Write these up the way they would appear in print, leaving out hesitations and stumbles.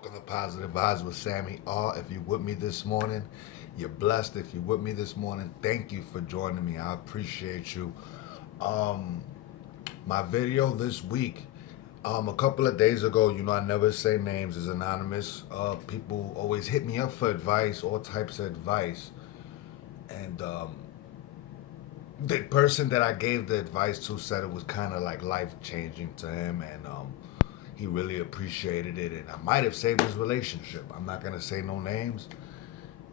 Welcome to Positive Vibes with Sammy R. If you're with me this morning, you're blessed. If you're with me this morning, thank you for joining me. I appreciate you. Um, my video this week, a couple of days ago, I never say names, is anonymous. People always hit me up for advice, all types of advice. And the person that I gave the advice to said it was kind of like life changing to him, and he really appreciated it, and I might have saved his relationship. I'm not gonna say no names,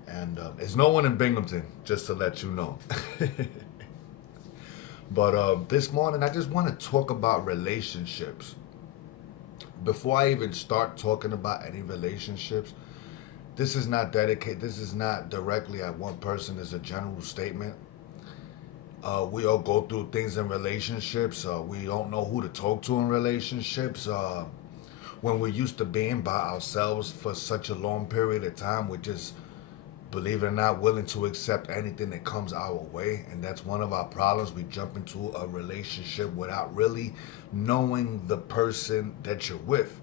and it's no one in Binghamton, just to let you know. But this morning, I just want to talk about relationships. Before I even start talking about any relationships, this is not dedicated. This is not directly at one person. It's a general statement. We all go through things in relationships. We don't know who to talk to in relationships. When we're used to being by ourselves for such a long period of time, we're just, believe it or not, willing to accept anything that comes our way. And that's one of our problems. We jump into a relationship without really knowing the person that you're with.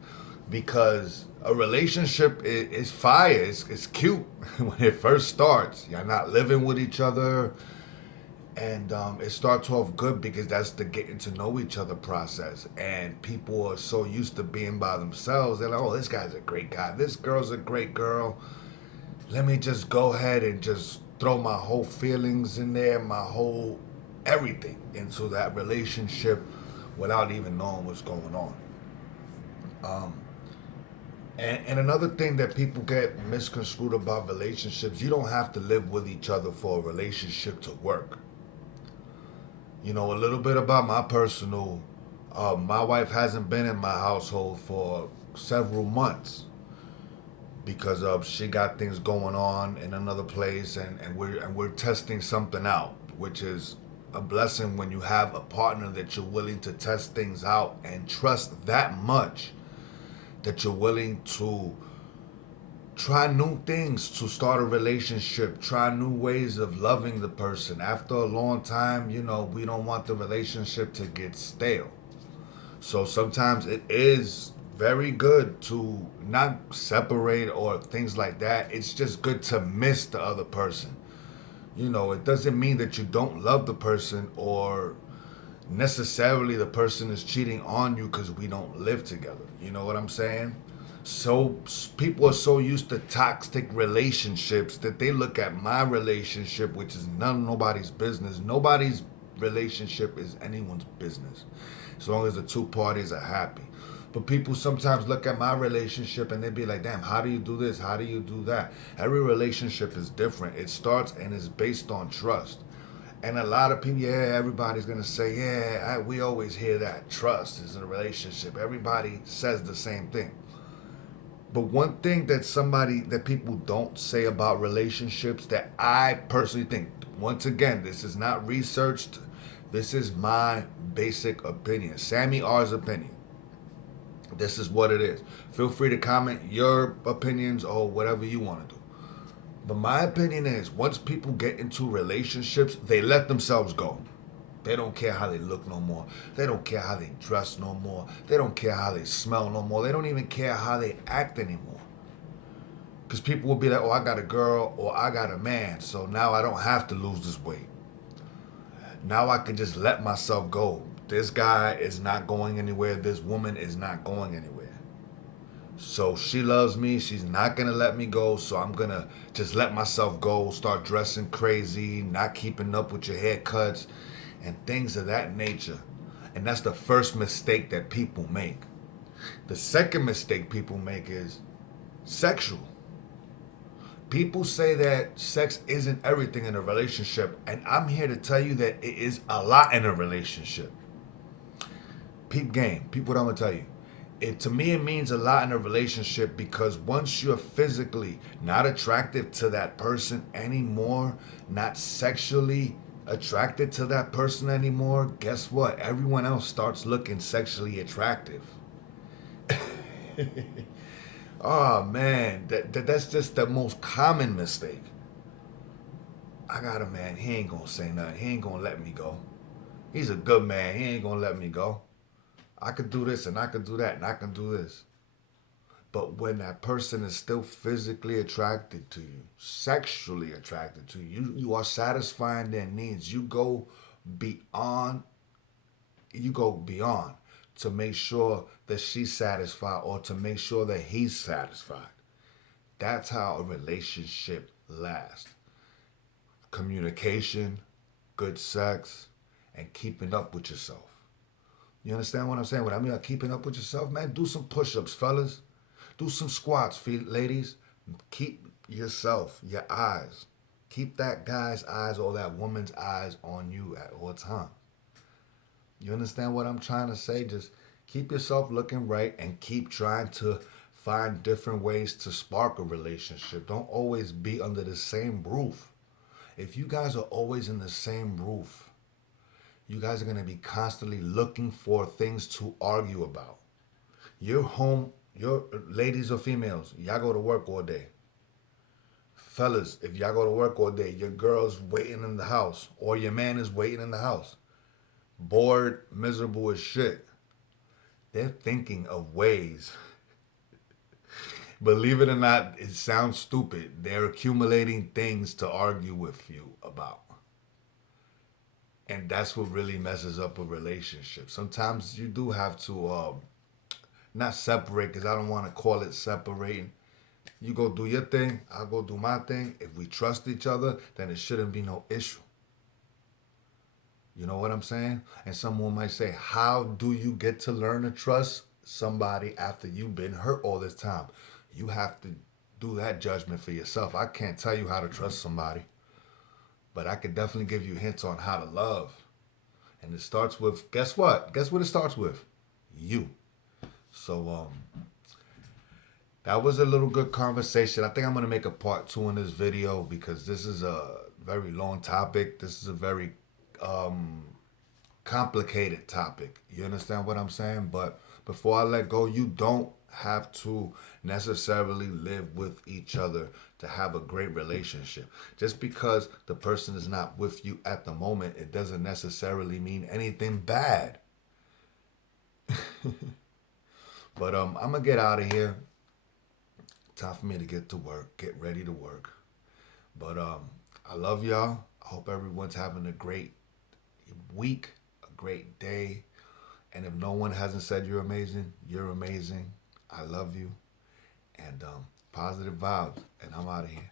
Because a relationship is fire. It's cute when it first starts. You're not living with each other, and it starts off good because that's the getting to know each other process. And people are so used to being by themselves. They're like, oh, this guy's a great guy. This girl's a great girl. Let me just go ahead and just throw my whole feelings in there, my whole everything into that relationship without even knowing what's going on. Um, and another thing that people get misconstrued about relationships, you don't have to live with each other for a relationship to work. A little bit about my personal. My wife hasn't been in my household for several months because she got things going on in another place, and we're testing something out, which is a blessing when you have a partner that you're willing to test things out and trust that much that you're willing to try new things to start a relationship, try new ways of loving the person. After a long time, we don't want the relationship to get stale. So sometimes it is very good to not separate or things like that. It's just good to miss the other person. It doesn't mean that you don't love the person or necessarily the person is cheating on you because we don't live together. You know what I'm saying? So people are so used to toxic relationships that they look at my relationship, which is nobody's business. Nobody's relationship is anyone's business, as long as the two parties are happy. But people sometimes look at my relationship and they be like, damn, how do you do this? How do you do that? Every relationship is different. It starts and is based on trust. And a lot of people, yeah, everybody's gonna say, yeah, we always hear that trust is in a relationship. Everybody says the same thing. But one thing that people don't say about relationships that I personally think, once again, this is not researched. This is my basic opinion, Sammy R's opinion. This is what it is. Feel free to comment your opinions or whatever you want to do. But my opinion is once people get into relationships, they let themselves go. They don't care how they look no more. They don't care how they dress no more. They don't care how they smell no more. They don't even care how they act anymore. Because people will be like, oh, I got a girl or I got a man, so now I don't have to lose this weight. Now I can just let myself go. This guy is not going anywhere. This woman is not going anywhere. So she loves me. She's not going to let me go. So I'm going to just let myself go, start dressing crazy, not keeping up with your haircuts, and things of that nature. And that's the first mistake that people make. The second mistake people make is sexual. People say that sex isn't everything in a relationship, and I'm here to tell you that it is a lot in a relationship. Peep game. Peep what I'm going to tell you. To me, it means a lot in a relationship because once you're physically not attracted to that person anymore, not sexually attracted to that person anymore, guess what? Everyone else starts looking sexually attractive. Oh man, that's just the most common mistake. I got a man, he ain't gonna say nothing. He ain't gonna let me go. He's a good man, he ain't gonna let me go. I could do this and I could do that and I can do this. But when that person is still physically attracted to you, sexually attracted to you, you are satisfying their needs. Beyond, you go beyond to make sure that she's satisfied or to make sure that he's satisfied. That's how a relationship lasts. Communication, good sex, and keeping up with yourself. You understand what I'm saying? What I mean by keeping up with yourself, man, do some push-ups, fellas. Do some squats, ladies. Keep yourself, your eyes. Keep that guy's eyes or that woman's eyes on you at all times. You understand what I'm trying to say? Just keep yourself looking right and keep trying to find different ways to spark a relationship. Don't always be under the same roof. If you guys are always in the same roof, you guys are going to be constantly looking for things to argue about. You're home, your ladies or females, y'all go to work all day. Fellas, if y'all go to work all day, your girl's waiting in the house or your man is waiting in the house. Bored, miserable as shit. They're thinking of ways. Believe it or not, it sounds stupid. They're accumulating things to argue with you about. And that's what really messes up a relationship. Sometimes you do have to not separate, because I don't want to call it separating. You go do your thing, I'll go do my thing. If we trust each other, then it shouldn't be no issue. You know what I'm saying? And someone might say, how do you get to learn to trust somebody after you've been hurt all this time? You have to do that judgment for yourself. I can't tell you how to trust somebody, but I can definitely give you hints on how to love. And it starts with, guess what? Guess what it starts with? You. So, that was a little good conversation. I think I'm going to make a part 2 in this video because this is a very long topic. This is a very complicated topic. You understand what I'm saying? But before I let go, you don't have to necessarily live with each other to have a great relationship. Just because the person is not with you at the moment, it doesn't necessarily mean anything bad. But I'm gonna get out of here. Time for me to get to work, get ready to work. But I love y'all. I hope everyone's having a great week, a great day. And if no one hasn't said you're amazing, you're amazing. I love you. And positive vibes. And I'm out of here.